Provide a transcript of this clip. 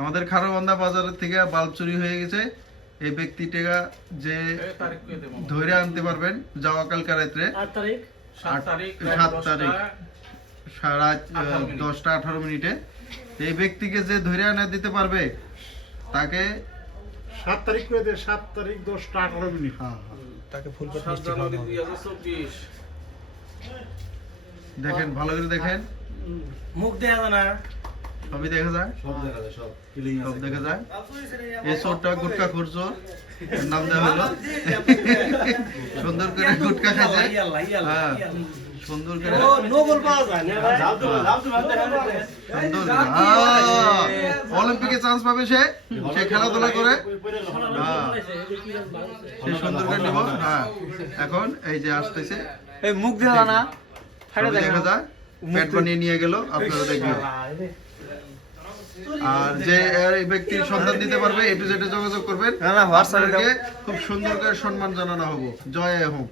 আমাদের খারবান্ধা বাজার থেকে বাল্ব চুরি হয়ে গেছে। এই ব্যক্তিটা যে ধরে আনতে পারবেন যাওয়া কালকে রাত্রে 7 তারিখ রাত 10:18 এই ব্যক্তিকে যে ধরে আনা দিতে পারবে তাকে 7 তারিখ করে দে, 7 তারিখ 10:18। তাকে ফুল করে 7 জানুয়ারি 2024। দেখেন, ভালো করে দেখেন, মুখ দেখা যায় না, সবই দেখা যায়, সব দেখা যায়, সব ক্লিন সব দেখা যায়। এই চোরটা গুটকা খুরচোর, এর নাম দেওয়া হলো। সুন্দর করে গুটকা খাইছে, হ্যাঁ, সুন্দর করে নোবেল পাওয়া যায় না ভাই। সুন্দর করে অলিম্পিকে চান্স পাবে সে খেলাধুলা করে, হ্যাঁ, সে সুন্দর করে নিব। হ্যাঁ, এখন এই যে আসতেছে, এই মুখ দেখা না, সবই দেখা যায়, পেট বানিয়ে নিয়ে গেল, আপনারা দেখবেন। আর যে এই ব্যক্তির সন্ধান দিতে পারবে, A to Z যোগাযোগ করবেন, না হোয়াটসঅ্যাপে আপনাদেরকে খুব সুন্দর করে সম্মান জানানো হবে। জয় হোক।